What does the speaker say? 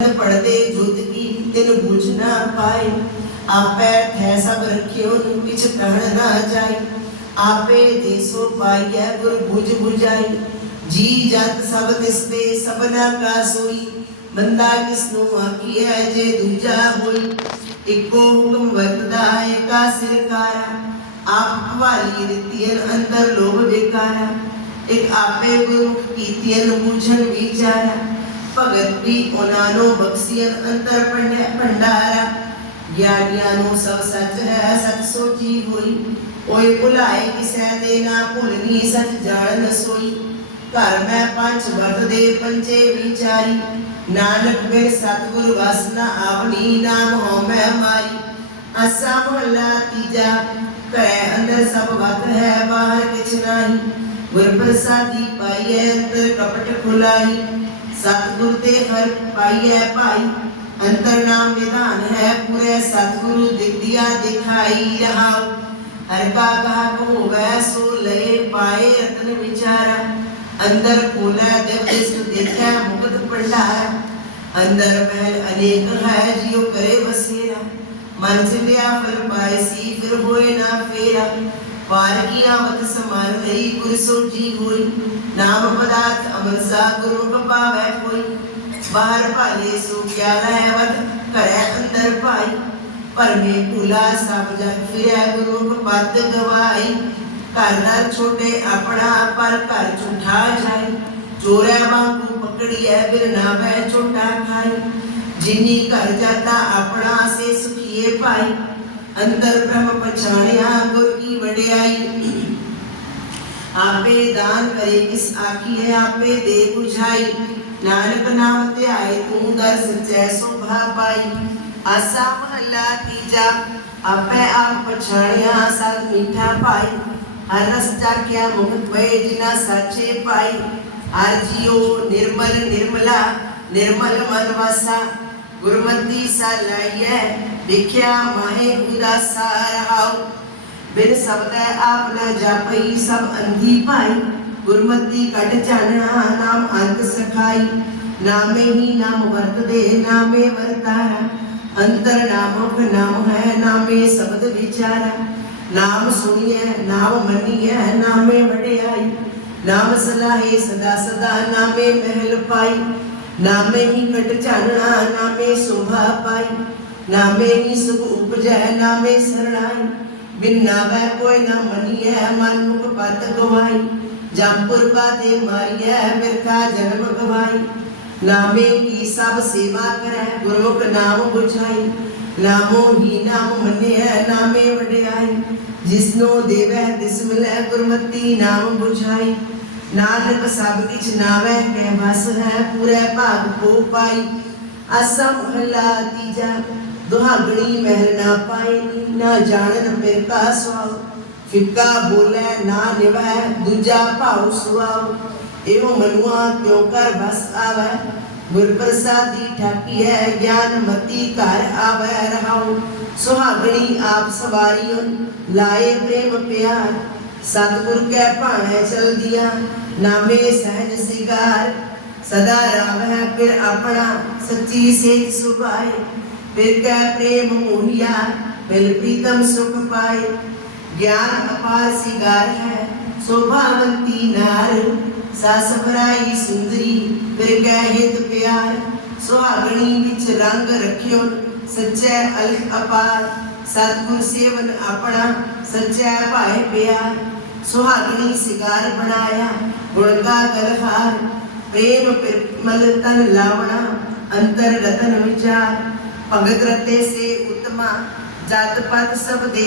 ਪੜਦੇ ਜੁਤ ਕੀ ਤਿਨ ਬੁਝ ਨਾ ਪਾਏ, ਆਪੇ ਥੈ ਸਭ ਰਖਿਓ ਕਿਛ ਕਹਿਣ ਨਾ ਜਾਈ ਆਪੇ ਦੇਸੋ ਪਾਈਐ ਗੁਰ ਬੁਝ ਬੁਝਾਈ, ਜੀ ਜਤ ਸਭ ਤਿਸਤੇ ਸਭਨਾ ਕਾ ਸੋਈ ਬੰਦਾ ਕਿਸ ਨੂੰ ਆਖੀਐ ਜੇ ਦੂਜਾ ਹੋਈ। ਇੱਕੋ ਹੁਕਮ ਵਰਤਦਾ ਏਕਾ ਸਿਰਕਾਰਾ ਆਪ ਭਵਾਲੀ ਰਿਤੀਨ ਅੰਦਰ ਲੋਭ ਵਿਕਾਰਾ। ਇੱਕ ਆਪੇ ਗੁਰਮੁਖ ਕੀਤੀਨ ਬੂਝਣ ਵਿਚਾਰਾ ਭਗਤ ਵੀ ਉਹਨਾਂ ਨੂੰ ਬਖਸ਼ੀਨ ਅੰਤਰ ਭੰਡਾਰਾ ਗਿਆਨੀਆਂ ਨੂੰ ਸਭ ਸੱਚ ਹੈ, ਸੱਚ ਸੋਚੀ ਹੋਈ। ਓਏ ਭੁਲਾਏ ਕਿਸੈ ਦੇ ਨਾ ਭੁਲਨੀ, ਸੱਚ ਜਾਣ ਸੋਈ। ਘਰ ਮੈਂ ਪੰਜ ਵਰਤਦੇ ਪੰਚੇ ਵਿਚਾਰੀ। ਨਾਨਕ ਬਿਨ ਸਤਿਗੁਰ ਵਸਨਾ ਆਪਣੀ ਨਾਮ ਹੋ ਮੈਂ ਮਾਰੀ। ਅਸਾ ਮਹਲਾ ਤੀਜਾ, ਘਰੇ ਅੰਦਰ ਸਭ ਵਤ ਹੈ, ਬਾਹਰ ਕਿਛ ਨਹੀਂ। ਗੁਰ ਪ੍ਰਸਾਦੀ ਪਾਈਐ, ਅੰਦਰ ਕਪਟ ਖੁਲਾਈ ਸਤਿਗੁਰ ਤੇ ਹਰ ਪਾਈਐ ਭਾਈ ਅੰਤਰ ਨਾਮ ਨਿਧਾਨ ਹੈ ਪੂਰੇ ਸਤਿਗੁਰੂ ਦਿਖਿਆ ਦਿਖਾਈ ਰਹਾਉ ਹਰ ਕਾ ਕਹਾ ਹੋਵੇ ਸੋ ਲਏ ਪਾਏ ਰਤਨ ਵਿਚਾਰਾ ਅੰਦਰ ਖੋਲਾ ਦੇਵ ਇਸ ਦੇਖਿਆ ਮੁਕਤ ਭੰਡਾਰ ਅੰਦਰ ਮਹਿਲ ਅਨੇਕ ਹੈ ਜਿਉ ਕਰੇ ਵਸੇਰਾ ਮਨ ਚਿੰਦਿਆ ਫਿਰ ਪਾਏ ਸੀ ਫਿਰ ਹੋਏ ਨਾ ਫੇਰਾ ਪਾਰ ਕੀ ਲਈ ਗੁਰ ਸੋਜੀ ਹੋਈ। ਨਾਮ ਪਦਾਰਥ ਅਮਰ ਸਾ ਗੁਰੂ ਕਪਾਵੈ ਕੋਈ। ਬਾਹਰ ਭਾਲੇ ਸੋ ਕਿਆ ਲੈ ਵਤ ਅੰਦਰ ਭਾਈ। ਪਰਮੇ ਭੂਲਾ ਸਭ ਜਗ ਫਿਰੈ ਗੁਰੂ ਪਦ ਗਵਾਈ। ਘਰ ਨਾਲ ਛੋਟੇ ਆਪਣਾ ਪਰ ਘਰ ਝੂਠਾ ਜਾਈ। ਚੋਰੈ ਵਾਂਗੂ ਪਕੜੀਐ ਬਿਰ ਨਾ ਬੈ ਛੋਟਾ ਖਾਈ। ਜਿਨੀ ਘਰ ਜਾਤਾ ਆਪਣਾ ਸੇ ਸੁਖੀਏ ਭਾਈ। अंतर ब्रह्म पछाणिया गुर की वडियाई आपे दान करे किस आकी है आपे दे बुझाई। नानक नाम ते आए, तू दर दर्श सो भा पाई। आसा महला तीजा, आपे आप पछाणिया साथ मीठा पाई। हर रस क्या मुख पे जिना साचे पाई। आरजियो निर्मल निर्मला, निर्मल मन वासा। ਗੁਰਮਤੀ ਸਾ ਦੇਖਿਆ ਮਾਹੇ ਉਦਾਸਾ ਰਹਾਉ। ਬਿਨ ਸਬਦੈ ਆਪ ਨ ਜਾਪਈ, ਸਭ ਅੰਧੀ ਭਾਈ। ਗੁਰਮਤੀ ਕਟ ਜਾਣਨਾ ਨਾਮ ਅੰਤ ਸਖਾਈ। ਨਾਮੇ ਹੀ ਨਾਮ ਵਰਤਦੇ, ਨਾਮੇ ਵਰਤਾਰਾ। ਅੰਤਰ ਨਾਮਕ ਨਾਮ ਹੈ, ਨਾਮੇ ਸ਼ਬਦ ਵਿਚਾਰਾ। ਨਾਮ ਸੁਣੀਐ, ਨਾਮ ਮੰਨੀਐ, ਨਾਮੇ ਵਡਿਆਈ। ਨਾਮ ਸਲਾਹੇ ਸਦਾ ਸਦਾ, ਨਾਮੇ ਮਹਿਲ ਪਾਈ। नामे ही खट चानणा नामे शोभा पाई नामे ही सब उपजह नामे शरणाई। बिन नावे कोई, ना मनी है, मन मुख पत गवाई। जमपुर पाते मारी है मिर्खा जन्म गवाई। नामे की सब सेवा करे, गुरमुख नाम बुझाई। नामो ही नाम मने है नामे वडियाई जिसनो देवे तिस मिलह गुरमति नाम बुझाई। ਨਾਨਕ ਸਭ ਕਿਛ ਨਾਵੈ ਕਹਿ ਵਸ ਹੈ, ਪੂਰੇ ਭਾਗ ਕੋ ਪਾਈ। ਅਸਮ ਹਲਾ ਤੀਜਾ, ਦੁਹਾਗਣੀ ਮਹਿਰ ਨਾ ਪਾਈ, ਨਾ ਜਾਣਨ ਮਿਰ ਕਾ ਸਵਾਉ ਫਿੱਕਾ ਬੋਲੇ, ਨਾ ਨਿਵੈ, ਦੂਜਾ ਭਾਉ ਸੁਆਉ। ਇਹੋ ਮਨੁਆ ਕਿਉ ਕਰ ਬਸ ਆਵੈ? ਗੁਰ ਪ੍ਰਸਾਦੀ ਠਾਕੀਐ, ਗਿਆਨ ਮਤੀ ਘਰ ਆਵੈ ਰਹਾਉ। ਸੁਹਾਗਣੀ ਆਪ ਸਵਾਰੀਓ, ਲਾਏ ਪ੍ਰੇਮ ਪਿਆਰ। सतगुरु के भाने चल दिया, नामे सहज सिगार सदा राम है फिर अपना सच्ची से सुभाए। फिर कह प्रेम मोहिया फिर प्रीतम सुख पाए। ज्ञान अपार सिगार है, शोभावंती नार। सासबराई सुंदरी, फिर कह हित प्यार। सुहागणी बिच रंग रखियो, सच्चे अलख अपार। सतगुर सेवन अपना सच्चा भाई पिया, सुहागनी सिगार बनाया गुणगा गलहार प्रेम मल तन लावणा अंतर रतन विचार भगत रते से उत्तमा, जात पात सब दे